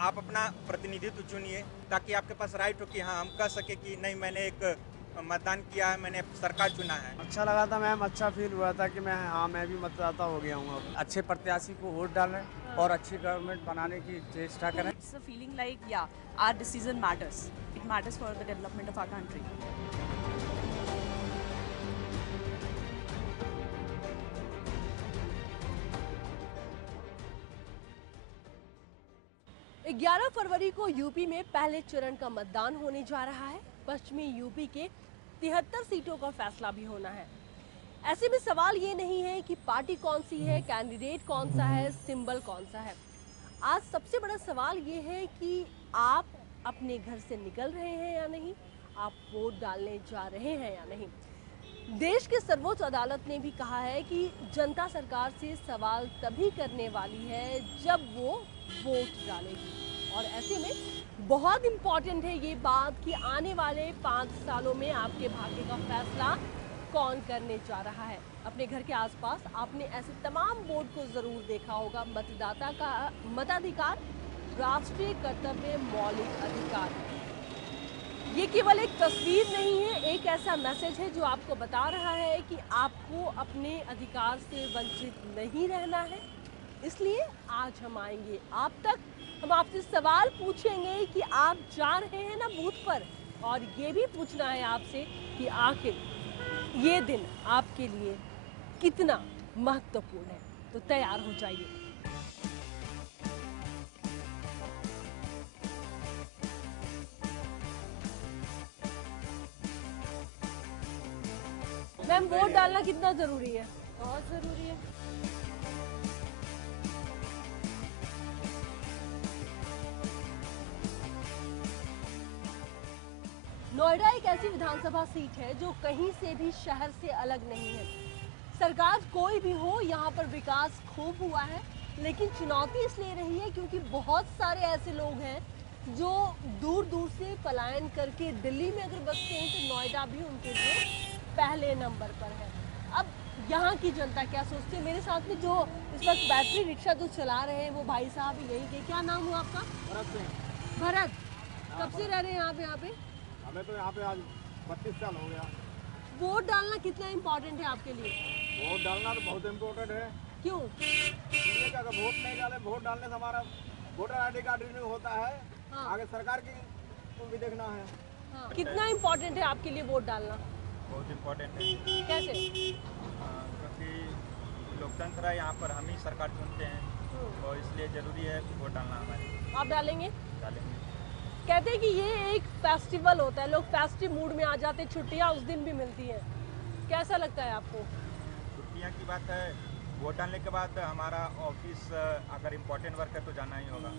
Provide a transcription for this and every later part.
आप अपना प्रतिनिधित्व चुनिए, ताकि आपके पास राइट हो कि हाँ, हम कह सके कि नहीं, मैंने एक मतदान किया है, मैंने सरकार चुना है। अच्छा लगा था मैम, अच्छा फील हुआ था कि मैं भी मतदाता हो गया हूँ अब। अच्छे प्रत्याशी को वोट डालें और अच्छी गवर्नमेंट बनाने की चेष्टा करें। It's a feeling like, yeah, our decision matters. It matters for the development of our country. ग्यारह फरवरी को यूपी में पहले चरण का मतदान होने जा रहा है। पश्चिमी यूपी के 73 सीटों का फैसला भी होना है। ऐसे में सवाल ये नहीं है कि पार्टी कौन सी है, कैंडिडेट कौन सा है, सिंबल कौन सा है। आज सबसे बड़ा सवाल ये है कि आप अपने घर से निकल रहे हैं या नहीं, आप वोट डालने जा रहे हैं या नहीं। देश के सर्वोच्च अदालत ने भी कहा है कि जनता सरकार से सवाल तभी करने वाली है जब वो वोट डालेगी। और ऐसे में बहुत इम्पॉर्टेंट है ये बात कि आने वाले 5 सालों में आपके भाग्य का फैसला कौन करने जा रहा है। अपने घर के आसपास आपने ऐसे तमाम बोर्ड को जरूर देखा होगा। मतदाता का मताधिकार राष्ट्रीय कर्तव्य, मौलिक अधिकार। ये केवल एक तस्वीर नहीं है, एक ऐसा मैसेज है जो आपको बता रहा है कि आपको अपने अधिकार से वंचित नहीं रहना है। इसलिए आज हम आएंगे आप तक, हम आपसे सवाल पूछेंगे कि आप जा रहे हैं ना बूथ पर, और ये भी पूछना है आपसे कि आखिर ये दिन आपके लिए कितना महत्वपूर्ण है। तो तैयार हो जाइए। मैम, वोट डालना कितना जरूरी है? बहुत जरूरी है। नोएडा एक ऐसी विधानसभा सीट है जो कहीं से भी शहर से अलग नहीं है। सरकार कोई भी हो, यहाँ पर विकास खूब हुआ है, लेकिन चुनौती इसलिए रही है क्योंकि बहुत सारे ऐसे लोग हैं जो दूर दूर से पलायन करके दिल्ली में अगर बसते हैं तो नोएडा भी उनके लिए पहले नंबर पर है। अब यहाँ की जनता क्या सोचती है? मेरे साथ में जो इस वक्त बैटरी रिक्शा जो चला रहे हैं वो भाई साहब यही के। क्या नाम हुआ आपका? भरत सिंह। भरत, कब से रह रहे हैं यहाँ पे? हमें तो यहाँ पे आज 32 साल हो गया। वोट डालना कितना इम्पोर्टेंट है आपके लिए? वोट डालना तो बहुत इम्पोर्टेंट है। क्यों? इसलिए कि अगर वोट नहीं डाले, वोट डालने से हमारा वोटर ID कार्ड रिन्यू होता है। हाँ। आगे सरकार की को भी देखना है। हाँ। कितना इम्पोर्टेंट है आपके लिए वोट डालना? बहुत इम्पोर्टेंट है, कैसे? क्योंकि लोकतंत्र है, यहाँ पर हम ही सरकार चुनते हैं, तो इसलिए ज़रूरी है वोट डालना हमारे। आप डालेंगे? डालेंगे। कहते हैं कि ये एक फेस्टिवल होता है, लोग फेस्टिव मूड में आ जाते हैं, छुट्टियाँ उस दिन भी मिलती हैं। कैसा लगता है आपको? छुट्टियाँ की बात है, वोट डालने के बाद हमारा ऑफिस अगर इम्पोर्टेंट वर्क है तो जाना ही होगा।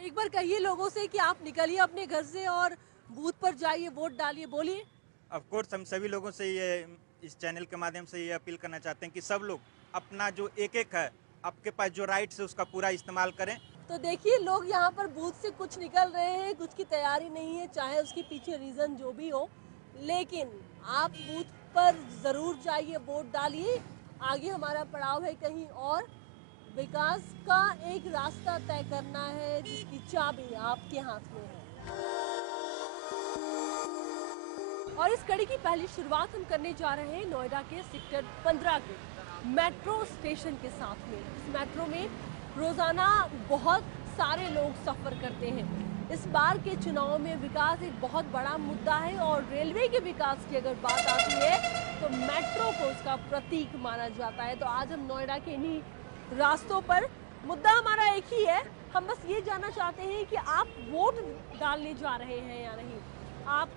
एक बार कहिए लोगों से कि आप निकलिए अपने घर से और बूथ पर जाइए, वोट डालिए। बोलिए। ऑफ कोर्स हम सभी लोगों से ये इस चैनल के माध्यम से ये अपील करना चाहते हैं कि सब लोग अपना जो एक है, आपके पास जो राइट्स है उसका पूरा इस्तेमाल करें। तो देखिए, लोग यहाँ पर बूथ से कुछ निकल रहे हैं, कुछ की तैयारी नहीं है, चाहे उसके पीछे रीज़न जो भी हो, लेकिन आप बूथ पर ज़रूर जाइए, वोट डालिए। आगे हमारा पड़ाव है कहीं और। विकास का एक रास्ता तय करना है जिसकी चाबी आपके हाथ में है। और इस कड़ी की पहली शुरुआत हम करने जा रहे हैं नोएडा के सेक्टर 15 के मेट्रो स्टेशन के साथ में। इस मेट्रो में रोजाना बहुत सारे लोग सफर करते हैं। इस बार के चुनाव में विकास एक बहुत बड़ा मुद्दा है, और रेलवे के विकास की अगर बात आती है तो मेट्रो को उसका प्रतीक माना जाता है। तो आज हम नोएडा के इन्हीं रास्तों पर, मुद्दा हमारा एक ही है, हम बस ये जानना चाहते हैं कि आप वोट डालने जा रहे हैं या नहीं, आप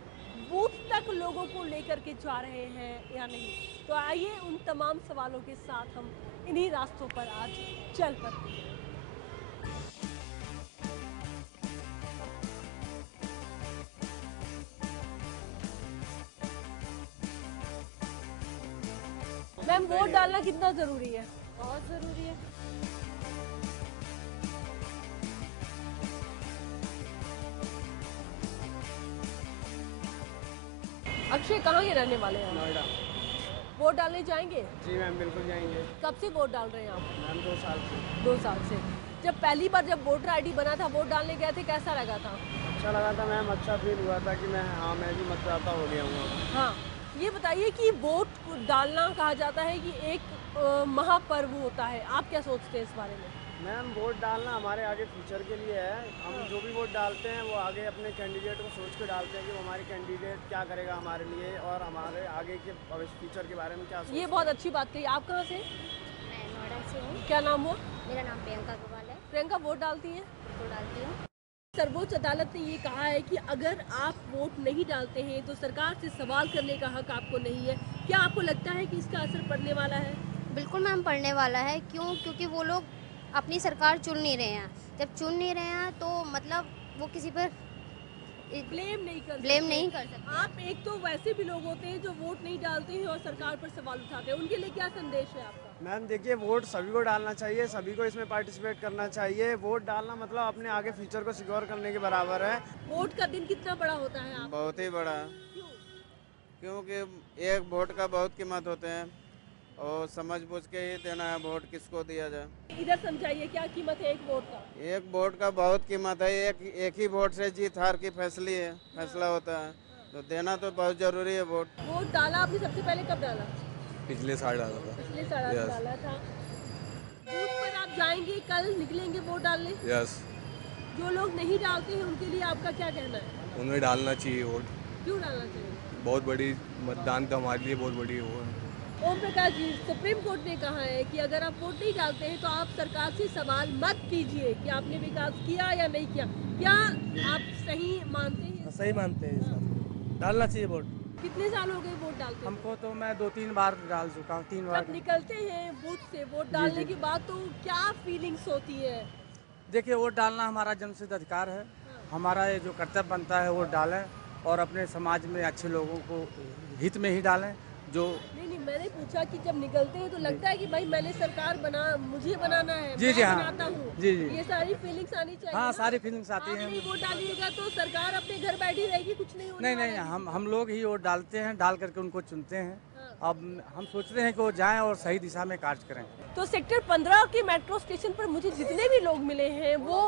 बूथ तक लोगों को लेकर के जा रहे हैं या नहीं। तो आइए उन तमाम सवालों के साथ हम इन्हीं रास्तों पर आज चल पड़ते हैं। मैम, वोट डालना कितना जरूरी है? बहुत जरूरी है। अक्षय, कहाँ के रहने वाले हैं? नोएडा। वोट डालने जाएंगे? जी मैम, बिल्कुल जाएंगे। कब से वोट डाल रहे हैं आप? मैम 2 साल से। 2 साल से। जब पहली बार जब वोटर आईडी बना था, वोट डालने गए थे, कैसा लगा था? अच्छा लगा था मैम, अच्छा फील हुआ था कि मैं भी मतदाता हो गया हूँ अब। हाँ, ये बताइए कि वोट डालना कहा जाता है कि एक महापर्व होता है, आप क्या सोचते हैं इस बारे में? मैम वोट डालना हमारे आगे फ्यूचर के लिए है। हम जो भी वोट डालते हैं वो आगे अपने कैंडिडेट को सोच के डालते हैं कि वो हमारे कैंडिडेट क्या करेगा हमारे लिए और हमारे आगे के भविष्य फ्यूचर के बारे में क्या ये बहुत अच्छी बात कही। आप कहाँ से? मैं नोएडा से हूँ। क्या नाम हुआ? मेरा नाम प्रियंका अग्रवाल है। प्रियंका, वोट डालती हैं? तो डालती हूँ। सर्वोच्च अदालत ने ये कहा है कि अगर आप वोट नहीं डालते हैं तो सरकार से सवाल करने का हक आपको नहीं है। क्या आपको लगता है कि इसका असर पड़ने वाला है? बिल्कुल मैम पढ़ने वाला है। क्योंकि वो लोग अपनी सरकार चुन नहीं रहे हैं। जब चुन नहीं रहे हैं तो मतलब वो किसी पर ब्लेम नहीं कर सकते। आप एक तो वैसे भी लोग होते हैं जो वोट नहीं डालते हैं और सरकार पर सवाल उठाते हैं, उनके लिए क्या संदेश है आपका? मैम देखिए, वोट सभी को डालना चाहिए, सभी को इसमें पार्टिसिपेट करना चाहिए। वोट डालना मतलब अपने आगे फ्यूचर को सिक्योर करने के बराबर है। वोट का दिन कितना बड़ा होता है आप? बहुत ही बड़ा, क्यों? क्योंकि एक वोट का बहुत कीमत होते हैं और समझ बूझ के ही देना है वोट, किसको दिया जाए। इधर समझाइए, क्या कीमत है एक वोट का? एक वोट का बहुत कीमत है। एक ही वोट से जीत हार की फैसला होता है, तो देना तो बहुत जरूरी है वोट। वोट डाला आपने सबसे पहले कब डाला? पिछले साल डाला था। पिछले साल Yes. डाला था। बूथ पर आप जाएंगे, कल निकलेंगे वोट डालने? यस, जो लोग नहीं डालते हैं उनके लिए आपका क्या कहना है? उन्हें डालना चाहिए वोट। क्यों डालना चाहिए? बहुत बड़ी मतदान का हमारे लिए बहुत बड़ी वो है। ओम प्रकाश जी, सुप्रीम कोर्ट ने कहा है कि अगर आप वोट नहीं डालते हैं तो आप सरकार से सवाल मत कीजिए कि आपने विकास किया या नहीं किया। क्या आप सही मानते हैं? सही मानते हैं सब, डालना चाहिए वोट। कितने साल हो गए वोट डालते हैं? हमको तो मैं 2-3 बार डाल चुका हूँ, 3 बार। जब निकलते हैं बूथ से वोट डालने के बाद तो क्या फीलिंग्स होती है? देखिए, वोट डालना हमारा जन्मसिद्ध अधिकार है। हमारा ये जो कर्तव्य बनता है वोट डालें और अपने समाज में अच्छे लोगों को हित में ही डालें। जो नहीं, मैंने पूछा कि जब निकलते हैं तो लगता है कि भाई मैंने सरकार मुझे बनाना है, जी, मैं जी, हाँ। बनाता हूँ। जी। ये सारी फीलिंग्स आनी चाहिए। हाँ, ना? सारी फीलिंग्स आती आप हैं। नहीं वोट डालिएगा तो सरकार अपने घर बैठी रहेगी, कुछ नहीं होने नहीं, वाला है। हम लोग ही वोट डालते हैं, डाल करके उनको चुनते हैं। हाँ। अब हम सोचते हैं कि वो जाएं और सही दिशा में कार्य करें। तो सेक्टर 15 के मेट्रो स्टेशन पर मुझे जितने भी लोग मिले हैं वो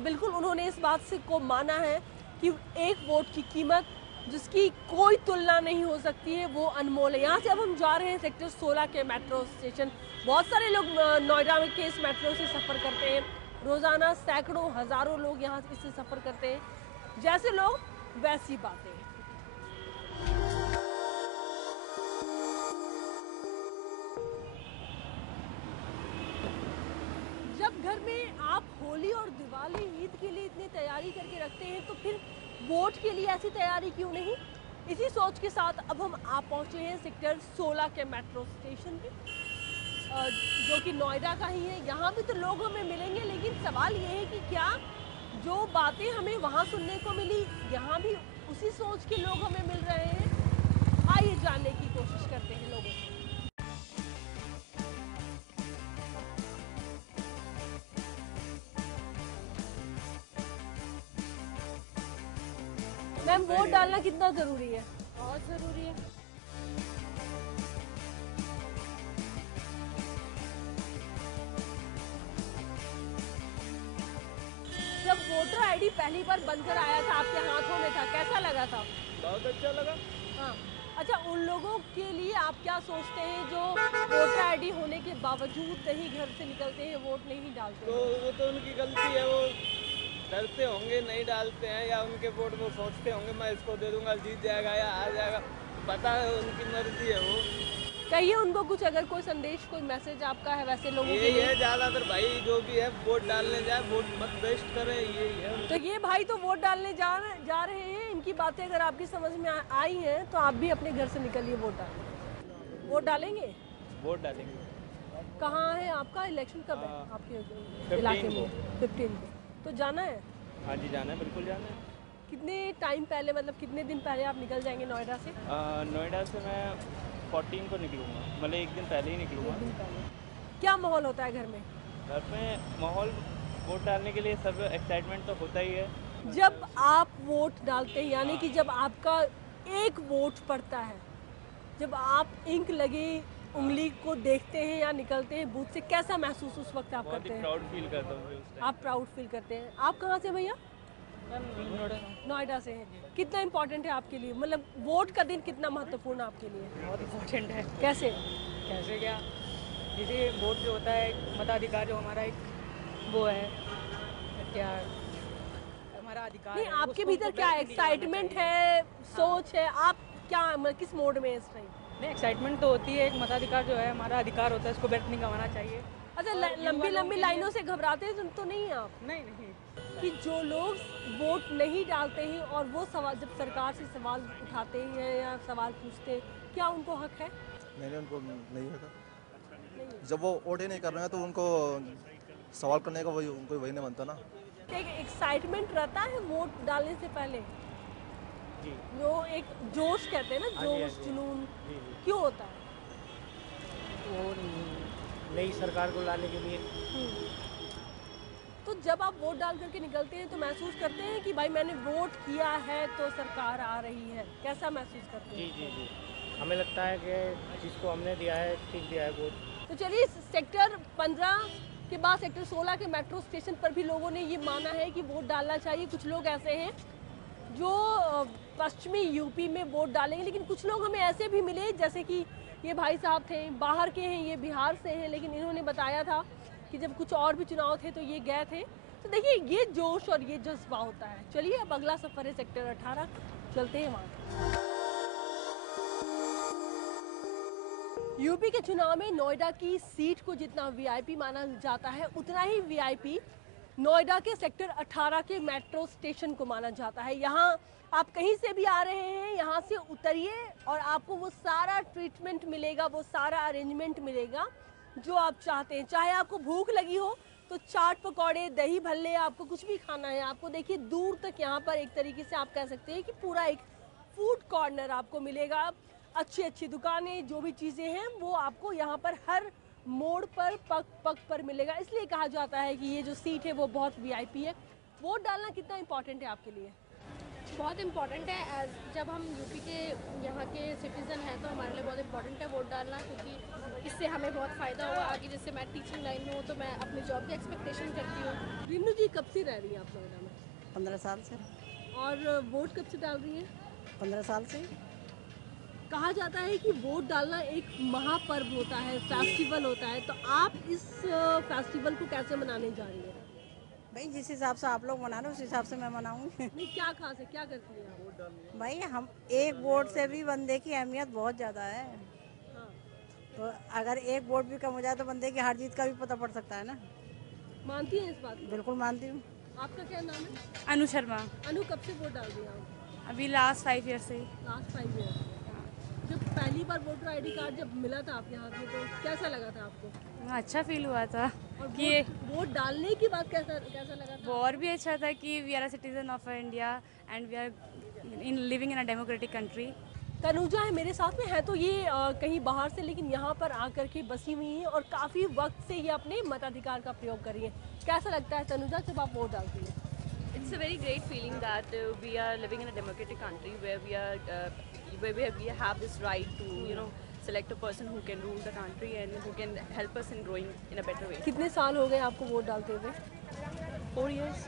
बिल्कुल उन्होंने इस बात से को माना है कि एक वोट की कीमत जिसकी कोई तुलना नहीं हो सकती है, वो अनमोल है। यहाँ से अब हम जा रहे हैं सेक्टर 16 के मेट्रो स्टेशन। बहुत सारे लोग नोएडा में के इस मेट्रो से सफ़र करते हैं। रोज़ाना सैकड़ों हज़ारों लोग यहाँ इससे सफ़र करते हैं। जैसे लोग वैसी बातें। जब घर में आप होली और दिवाली ईद के लिए इतनी तैयारी करके रखते हैं तो फिर वोट के लिए ऐसी तैयारी क्यों नहीं? इसी सोच के साथ अब हम आप पहुंचे हैं सेक्टर 16 के मेट्रो स्टेशन पे, जो कि नोएडा का ही है। यहाँ भी तो लोग हमें मिलेंगे, लेकिन सवाल ये है कि क्या जो बातें हमें वहाँ सुनने को मिली यहाँ भी उसी सोच के लोग हमें मिल रहे हैं? आइए जानने की कोशिश करते हैं लोगों से। मैम, वोट डालना कितना जरूरी है? बहुत ज़रूरी है। जब वोटर आईडी पहली बार बनकर आया था, आपके हाथों में था, कैसा लगा था? बहुत अच्छा लगा। हाँ, अच्छा, उन लोगों के लिए आप क्या सोचते हैं जो वोटर आईडी होने के बावजूद नहीं घर से निकलते हैं, वोट नहीं डालते? तो वो तो उनकी गलती है, वो डरते होंगे, नहीं डालते हैं, या उनके वोट वो सोचते होंगे मैं इसको दे दूंगा, जीत जाएगा या आ जाएगा। पता है उनकी मर्जी है वो। कहिए उनको कुछ, अगर कोई संदेश, कोई मैसेज आपका है वैसे लोगों के यही लिए। है ज़्यादातर भाई, जो भी है वोट डालने जाए, वोट मत वेस्ट करें, यही है। तो ये भाई तो वोट डालने जा रहे हैं। इनकी बातें अगर आपकी समझ में आई हैं तो आप भी अपने घर से निकलिए वोट डालने। वोट डालेंगे? वोट डालेंगे। कहाँ है आपका इलेक्शन? कब है आपके 15 इलाके में? को। 15 को तो जाना है। हाँ जी, जाना है, बिल्कुल जाना है। कितने टाइम पहले, मतलब कितने दिन पहले आप निकल जाएंगे नोएडा से? नोएडा से मैं 14 को निकलूँगा, मतलब एक दिन पहले ही निकलूँगा। एक दिन पहले। क्या माहौल होता है घर में? घर में माहौल वोट डालने के लिए सब एक्साइटमेंट तो होता ही है। जब आप वोट डालते हैं, यानी कि जब आपका एक वोट पड़ता है, जब आप इंक लगे उंगली को देखते हैं या निकलते हैं बूथ से, कैसा महसूस उस वक्त आप करते हैं? प्राउड फील करता हूँ मैं उस टाइम। आप प्राउड फील करते हैं। आप कहाँ से भैया? नोएडा से हैं। कितना इम्पोर्टेंट है आपके लिए, मतलब वोट का दिन कितना महत्वपूर्ण है आपके लिए? बहुत इम्पोर्टेंट है। कैसे? कैसे क्या, जैसे वोट जो होता है, मताधिकार जो हमारा एक वो है, क्या हमारा अधिकार नहीं, है, आपके उसको भीतर हमको क्या व्यक्त नहीं करना एक्साइटमेंट चाहिए। है, सोच है, आप क्या मतलब किस मोड में है इस टाइम? नहीं, एक्साइटमेंट तो होती है, एक मताधिकार जो है हमारा अधिकार होता है, इसको व्यक्त नहीं करवाना चाहिए। अच्छा, और लंबी युवा लोगों लंबी के लाइनों लिए- से घबराते तो नहीं हैं आप? नहीं नहीं, कि जो लोग वोट नहीं डालते हैं और वो सवाल जब सरकार से सवाल उठाते हैं या सवाल पूछते हैं, क्या उनको हक है? नहीं, उनको नहीं है। नहीं। जब वो वोट ही नहीं कर रहे हैं तो उनको सवाल करने का उनको वही नहीं बनता ना। एक एक्साइटमेंट रहता है वोट डालने से पहले, जी जो एक जोश कहते हैं ना, हाँ जी, हाँ जोश जी। जुनून, जी जी क्यों होता है? वो नई सरकार को लाने के लिए। तो जब आप वोट डाल करके निकलते हैं तो महसूस करते हैं कि भाई मैंने वोट किया है तो सरकार आ रही है, कैसा महसूस करते जी हैं? जी जी, हमें लगता है कि जिसको हमने दिया है ठीक दिया है वोट। तो चलिए, सेक्टर 15 के बाद सेक्टर 16 के मेट्रो स्टेशन पर भी लोगों ने ये माना है कि वोट डालना चाहिए। कुछ लोग ऐसे हैं जो पश्चिमी यूपी में वोट डालेंगे, लेकिन कुछ लोग हमें ऐसे भी मिले, जैसे कि ये भाई साहब थे, बाहर के हैं, ये बिहार से हैं, लेकिन इन्होंने बताया था कि जब कुछ और भी चुनाव थे तो ये गए थे। तो देखिए, ये जोश और ये जज्बा होता है। चलिए, अब अगला सफ़र है सेक्टर 18, चलते हैं वहाँ। यूपी के चुनाव में नोएडा की सीट को जितना वीआईपी माना जाता है, उतना ही वीआईपी नोएडा के सेक्टर 18 के मेट्रो स्टेशन को माना जाता है। यहाँ आप कहीं से भी आ रहे हैं, यहाँ से उतरिए और आपको वो सारा ट्रीटमेंट मिलेगा, वो सारा अरेंजमेंट मिलेगा जो आप चाहते हैं। चाहे आपको भूख लगी हो तो चाट पकौड़े, दही भल्ले, आपको कुछ भी खाना है, आपको देखिए दूर तक यहाँ पर एक तरीके से आप कह सकते हैं कि पूरा एक फूड कॉर्नर आपको मिलेगा। अच्छी अच्छी दुकानें, जो भी चीज़ें हैं वो आपको यहाँ पर हर मोड़ पर, पग पग पर मिलेगा। इसलिए कहा जाता है कि ये जो सीट है वो बहुत वीआईपी है। वोट डालना कितना इम्पोर्टेंट है आपके लिए? बहुत इम्पॉर्टेंट है। जब हम यूपी के यहाँ के सिटीज़न हैं तो हमारे लिए बहुत इम्पॉर्टेंट है वोट डालना, क्योंकि इससे हमें बहुत फ़ायदा होगा आगे। जैसे मैं टीचिंग लाइन में हूँ तो मैं अपनी जॉब की एक्सपेक्टेशन करती हूँ। रिन्नू जी, कब से रह रही हैं आप नोएडा में? 15 साल से। और वोट कब से डाल रही हैं? 15 साल से। कहा जाता है कि वोट डालना एक महापर्व होता है, फेस्टिवल होता है, तो आप इस फेस्टिवल को कैसे मनाने जा रही हैं? भाई जिस हिसाब से आप लोग मना रहे हो उस हिसाब से मैं मनाऊंगी। नहीं, क्या खास है, क्या करती हैं आप? भाई हम एक वोट से भी बंदे की अहमियत बहुत ज़्यादा है। हाँ। तो अगर एक वोट भी कम हो जाए तो बंदे की हार जीत का भी पता पड़ सकता है ना। मानती हैं इस बात को? बिल्कुल मानती हूँ। आपका क्या नाम है? अनु शर्मा। अनु, कब से वोट डाल रही हैं आप? अभी लास्ट 5 ईयर से ही। Last 5 year. जब पहली बार वोटर आईडी कार्ड जब मिला था आपके हाथ में तो कैसा लगा था आपको? अच्छा फील हुआ था और कि वोट डालने के बाद कैसा कैसा लगा था? वो और भी अच्छा था कि we are a citizen of India and we are in living in a democratic country. Tanuja है मेरे साथ में, है तो ये कहीं बाहर से, लेकिन यहाँ पर आकर के बसी हुई हैं और काफ़ी वक्त से ये अपने मताधिकार का प्रयोग कर रही हैं। कैसा लगता है तनुजा जब आप वोट डालती हैं? It's a very great feeling that we are living in a democratic country where we have this right to select a person who can rule the country and who can help us in growing in a better way. कितने साल हो गए आपको vote डालते हुए? 4 years.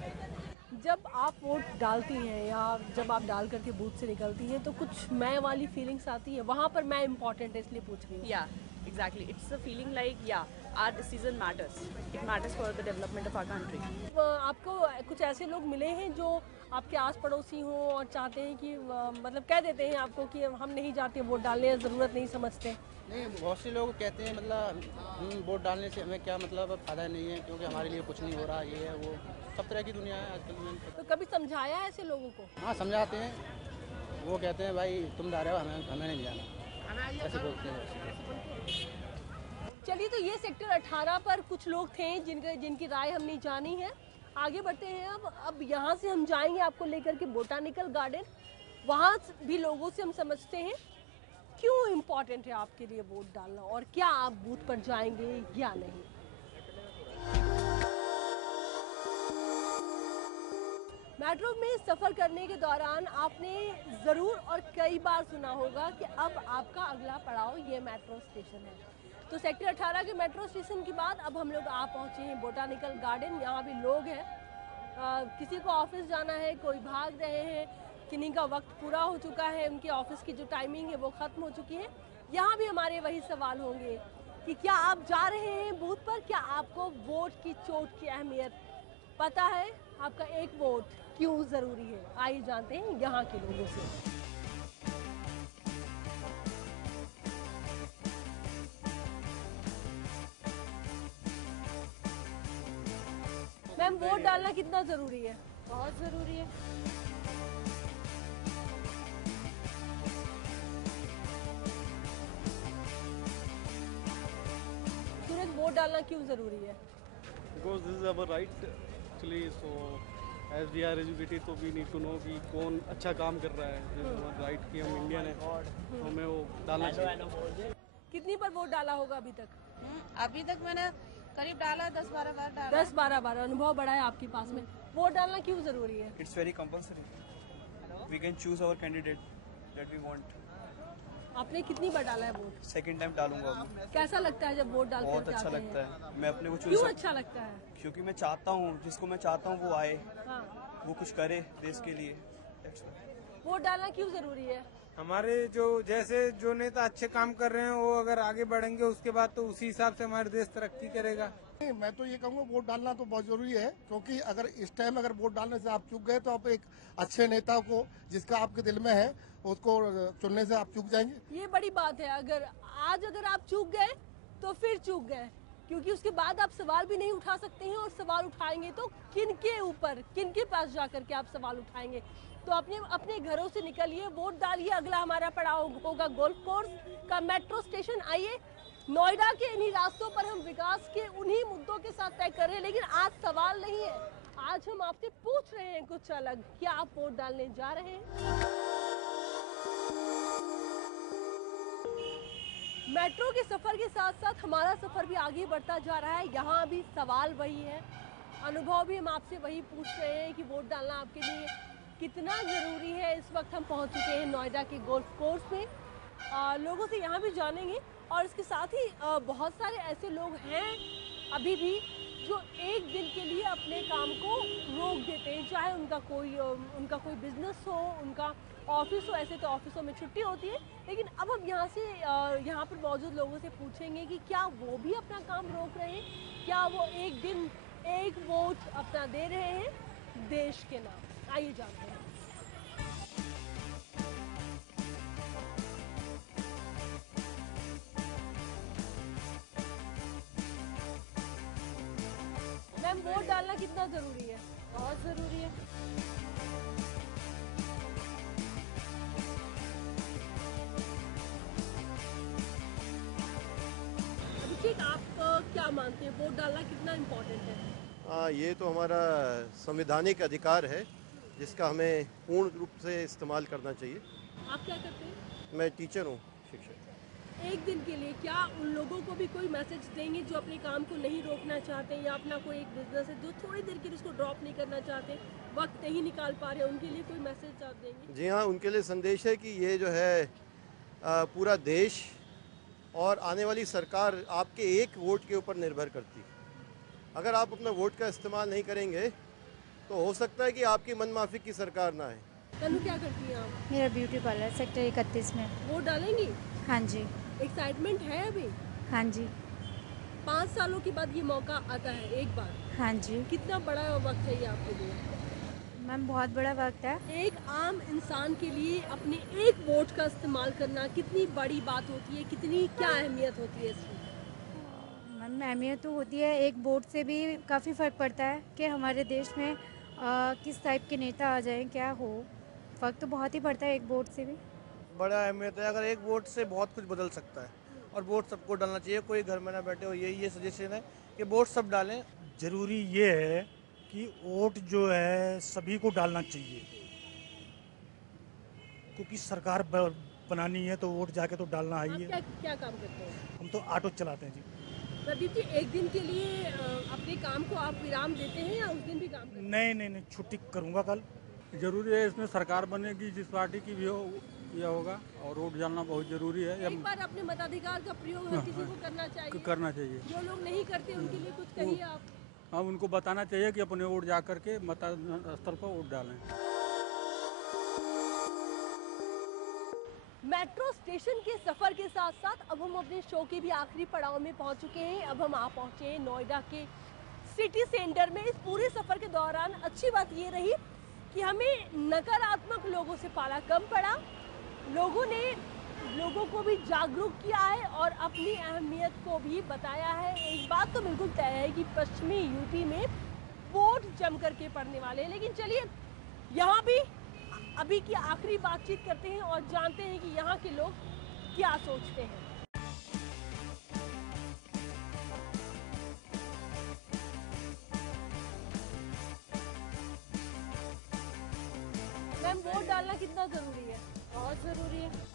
जब आप vote डालती हैं या जब आप डाल करके बूथ से निकलती हैं तो कुछ मैं वाली फीलिंग्स आती है? वहाँ पर मैं इम्पोर्टेंट है इसलिए पूछ रही हूँ। Yeah, exactly. It's a feeling like our decision matters. It matters for the development of our country. आपको कुछ ऐसे लोग मिले हैं जो आपके आस पड़ोसी हों और चाहते हैं कि मतलब कह देते हैं आपको कि हम नहीं जाते वोट डालने, ज़रूरत नहीं समझते? नहीं, बहुत से लोग कहते हैं मतलब वोट डालने से हमें क्या मतलब फ़ायदा नहीं है क्योंकि हमारे लिए कुछ नहीं हो रहा, ये है वो, सब तरह की दुनिया है आजकल में। तो कभी समझाया है ऐसे लोगों को? हाँ, समझाते हैं। वो कहते हैं भाई तुम जा रहे हो, हमें नहीं जाना, ऐसे बोलते हैं। चलिए, तो ये सेक्टर 18 पर कुछ लोग थे जिनकी राय हमने जानी है। आगे बढ़ते हैं। अब यहाँ से हम जाएंगे आपको लेकर के बोटानिकल गार्डन। वहाँ भी लोगों से हम समझते हैं क्यों इम्पोर्टेंट है आपके लिए वोट डालना और क्या आप बूथ पर जाएंगे या नहीं। मेट्रो में सफ़र करने के दौरान आपने ज़रूर और कई बार सुना होगा कि अब आपका अगला पड़ाव ये मेट्रो स्टेशन है। तो सेक्टर 18 के मेट्रो स्टेशन के बाद अब हम लोग आ पहुंचे हैं बोटानिकल गार्डन। यहाँ भी लोग हैं, किसी को ऑफिस जाना है, कोई भाग रहे हैं, किन्हीं का वक्त पूरा हो चुका है, उनके ऑफिस की जो टाइमिंग है वो ख़त्म हो चुकी है। यहाँ भी हमारे वही सवाल होंगे कि क्या आप जा रहे हैं बूथ पर, क्या आपको वोट की चोट की अहमियत पता है, आपका एक वोट क्यों ज़रूरी है। आइए जानते हैं यहाँ के लोगों से। मैम, वोट डालना कितना ज़रूरी है? बहुत ज़रूरी है। सूरज, वोट डालना क्यों ज़रूरी है? Because this is our right actually, so as we are educated तो we need to know कि कौन अच्छा काम कर रहा है। This is our right कि हम इंडियन है तो हमें वो डालना चाहिए। कितनी बार वोट डाला होगा अभी तक? अभी तक मैंने करीब डाला 10-12 बार डाला। 10-12 बार अनुभव बड़ा है आपके पास में। वोट डालना क्यों जरूरी है? It's very compulsory. We can choose our candidate that we want. आपने कितनी बार डाला है वोट? सेकंड टाइम डालूंगा अभी। कैसा लगता है जब वोट डालते हैं? बहुत अच्छा लगता है। मैं अपने को क्यों अच्छा लगता है? क्योंकि मैं चाहता हूँ, जिसको मैं चाहता हूँ वो आए, हाँ। वो कुछ करे देश के लिए। वोट डालना क्यों जरूरी है? हमारे जो नेता अच्छे काम कर रहे हैं वो अगर आगे बढ़ेंगे उसके बाद तो उसी हिसाब से हमारा देश तरक्की करेगा। मैं तो ये कहूँगा वोट डालना तो बहुत जरूरी है, क्योंकि अगर इस टाइम अगर वोट डालने से आप चूक गए तो आप एक अच्छे नेता को जिसका आपके दिल में है उसको चुनने से आप चूक जाएंगे। ये बड़ी बात है। अगर आप चूक गए तो फिर चूक गए, क्योंकि उसके बाद आप सवाल भी नहीं उठा सकते हैं, और सवाल उठाएंगे तो किनके ऊपर, किनके पास जाकर के आप सवाल उठाएंगे। तो अपने घरों से निकलिए, वोट डालिए। अगला हमारा पड़ाव होगा गोल्फ कोर्स का मेट्रो स्टेशन। आइए, नोएडा के इन्हीं रास्तों पर हम विकास के उन्हीं मुद्दों के साथ तय कर रहे हैं, लेकिन आज सवाल नहीं है, आज हम आपसे पूछ रहे हैं कुछ अलग। क्या आप वोट डालने जा रहे हैं? मेट्रो के सफर के साथ साथ हमारा सफर भी आगे बढ़ता जा रहा है। यहाँ भी सवाल वही है, अनुभव भी हम आपसे वही पूछ रहे हैं कि वोट डालना आपके लिए कितना ज़रूरी है। इस वक्त हम पहुँच चुके हैं नोएडा के गोल्फ कोर्स में। लोगों से यहाँ भी जानेंगे, और इसके साथ ही बहुत सारे ऐसे लोग हैं अभी भी जो एक दिन के लिए अपने काम को रोक देते हैं, चाहे उनका कोई बिजनेस हो, उनका ऑफिस हो। ऐसे तो ऑफिसों में छुट्टी होती है, लेकिन अब हम यहाँ पर मौजूद लोगों से पूछेंगे कि क्या वो भी अपना काम रोक रहे हैं, क्या वो एक दिन एक वोट अपना दे रहे हैं देश के नाम। आइए जानते हैं। मैम, वोट डालना कितना जरूरी है? बहुत ज़रूरी है। अभिषेक, आप क्या मानते हैं, वोट डालना कितना इम्पोर्टेंट है? ये तो हमारा संवैधानिक अधिकार है जिसका हमें पूर्ण रूप से इस्तेमाल करना चाहिए। आप क्या करते हैं? मैं टीचर हूँ, शिक्षक। एक दिन के लिए क्या उन लोगों को भी कोई मैसेज देंगे जो अपने काम को नहीं रोकना चाहते, या अपना कोई एक बिजनेस है जो थोड़ी देर के लिए उसको ड्रॉप नहीं करना चाहते, वक्त नहीं निकाल पा रहे, उनके लिए कोई मैसेज आप देंगे? जी हाँ, उनके लिए संदेश है कि ये जो है पूरा देश और आने वाली सरकार आपके एक वोट के ऊपर निर्भर करती है। अगर आप अपना वोट का इस्तेमाल नहीं करेंगे तो हो सकता है कि आपकी मनमाफी की सरकार ना आए। तनु, क्या करती हैं आप? मेरा ब्यूटी पार्लर सेक्टर 31 में। वोट डालेंगी? हाँ जी। एक्साइटमेंट है अभी? हाँ जी। 5 सालों के बाद ये मौका आता है एक बार। हाँ जी। कितना बड़ा वक्त चाहिए आपके लिए? मैम, बहुत बड़ा वक्त है। एक आम इंसान के लिए अपने एक वोट का इस्तेमाल करना कितनी बड़ी बात होती है, क्या अहमियत होती है इसकी? मैम, अहमियत तो होती है, एक वोट से भी काफ़ी फ़र्क पड़ता है कि हमारे देश में किस टाइप के नेता आ जाएं, क्या हो। फ़र्क तो बहुत ही पड़ता है एक वोट से भी। बड़ा अहमियत है, अगर एक वोट से बहुत कुछ बदल सकता है, और वोट सबको डालना चाहिए, कोई घर में ना बैठे हो। ये सजेशन है कि वोट सब डालें। ज़रूरी ये है कि वोट जो है सभी को डालना चाहिए, क्योंकि सरकार बनानी है तो वोट जाके तो डालना ही है। क्या काम करते हैं? हम तो ऑटो चलाते हैं जी। प्रदीप जी, एक दिन के लिए अपने काम को आप विराम देते हैं या उस दिन भी काम करते हैं? नहीं, छुट्टी करूँगा कल। जरूरी है, इसमें सरकार बनेगी जिस पार्टी की भी हो किया होगा और वोट डालना बहुत ज़रूरी है। एक बार अपने मताधिकार का प्रयोग हर किसी को करना चाहिए। करना चाहिए। जो लोग नहीं करते उनके लिए कुछ कहिए आप। हाँ, उनको बताना चाहिए कि अपने वोट जा करके मतदान स्थल पर वोट डालें। मेट्रो स्टेशन के सफर के साथ साथ अब हम अपने शो के भी आखिरी पड़ाव में पहुंच चुके हैं। अब हम आ पहुंचे हैं नोएडा के सिटी सेंटर में। इस पूरे सफर के दौरान अच्छी बात ये रही कि हमें नकारात्मक लोगों से पाला कम पड़ा। लोगों ने लोगों को भी जागरूक किया है और अपनी अहमियत को भी बताया है। एक बात तो बिल्कुल तय है कि पश्चिमी यूपी में वोट जम करके पड़ने वाले हैं। लेकिन चलिए यहाँ भी अभी की आखिरी बातचीत करते हैं और जानते हैं कि यहाँ के लोग क्या सोचते हैं। मैम, वोट डालना कितना जरूरी है? बहुत जरूरी है।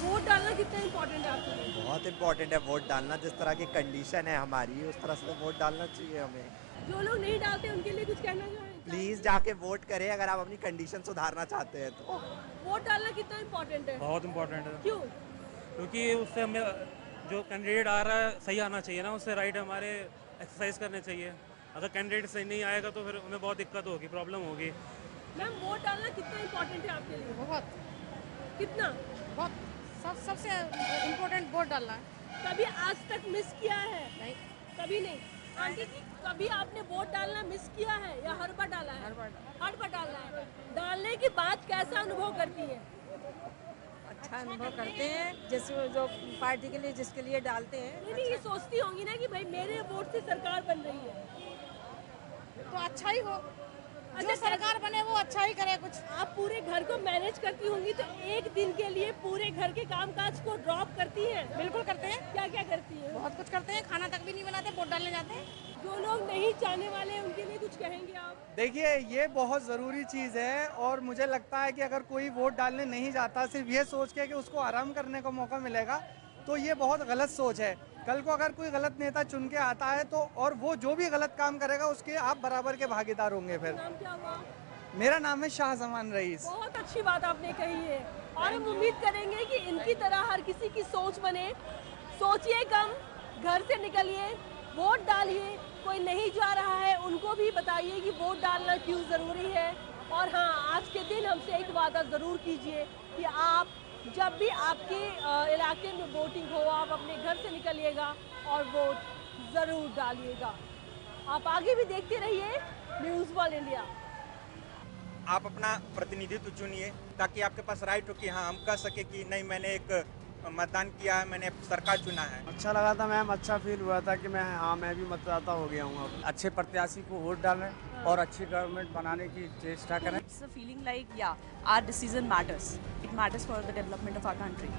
वोट डालना कितना इम्पोर्टेंट है आपके लिए? बहुत इम्पोर्टेंट है वोट डालना। जिस तरह की कंडीशन है हमारी, उस तरह से तो वोट डालना चाहिए हमें। जो लोग नहीं डालते उनके लिए कुछ कहना चाहें? प्लीज़ जाके वोट करें अगर आप अपनी कंडीशन सुधारना चाहते हैं तो। वोट डालना कितना इम्पोर्टेंट है? बहुत इम्पोर्टेंट है। क्यों? क्योंकि उससे हमें जो कैंडिडेट आ रहा है सही आना चाहिए ना, उससे राइट हमारे एक्सरसाइज करने चाहिए। अगर कैंडिडेट सही नहीं आएगा तो फिर हमें बहुत दिक्कत होगी, प्रॉब्लम होगी। मैम, वोट डालना कितना इम्पोर्टेंट है आपके लिए? बहुत। कितना? बहुत। सबसे इम्पोर्टेंट वोट डालना है। कभी आज तक मिस किया है? नहीं। कभी नहीं। आंटी जी, कभी आपने वोट डालना मिस किया है या हर बार डाला है? हर बार डालना है। डालने के बाद कैसा अनुभव करती है? अच्छा अनुभव करते हैं, जैसे जो पार्टी के लिए जिसके लिए डालते हैं। नहीं, ये सोचती होंगी ना कि भाई मेरे वोट से सरकार बन रही है तो अच्छा ही हो। जो सरकार बने वो अच्छा ही करे कुछ। आप पूरे घर को मैनेज करती होंगी तो एक दिन के लिए पूरे घर के कामकाज को ड्रॉप करती हैं? बिल्कुल करते हैं। क्या क्या करती हैं? बहुत कुछ करते हैं, खाना तक भी नहीं बनाते, वोट डालने जाते हैं। जो लोग नहीं चाहने वाले हैं उनके लिए कुछ कहेंगे आप? देखिए, ये बहुत ज़रूरी चीज़ है और मुझे लगता है कि अगर कोई वोट डालने नहीं जाता सिर्फ ये सोच के कि उसको आराम करने का मौका मिलेगा तो ये बहुत गलत सोच है। कल को अगर कोई गलत नेता चुन के आता है तो और वो जो भी गलत काम करेगा उसके आप बराबर के भागीदार होंगे। फिर नाम क्या हुआ? मेरा नाम है शाहजमान रईस। बहुत अच्छी बात आपने कही है और हम उम्मीद करेंगे कि इनकी तरह हर किसी की सोच बने। सोचिए कम, घर से निकलिए, वोट डालिए। कोई नहीं जा रहा है उनको भी बताइए कि वोट डालना क्यों ज़रूरी है। और हाँ, आज के दिन हमसे एक वादा ज़रूर कीजिए कि आप जब भी आपके इलाके में वोटिंग हो आप अपने घर से निकलिएगा और वोट ज़रूर डालिएगा। आप आगे भी देखते रहिए न्यूज़ वर्ल्ड इंडिया। आप अपना प्रतिनिधित्व चुनिए ताकि आपके पास राइट हो कि हाँ हम कह सके कि नहीं मैंने एक मतदान किया है, मैंने सरकार चुना है। अच्छा लगा था मैम, अच्छा फील हुआ था कि मैं भी मतदाता हो गया हूँ। अच्छे प्रत्याशी को वोट डालें और अच्छी गवर्नमेंट बनाने की चेष्टा करें। It's a feeling like, yeah, our decision matters. It matters for the development of our country.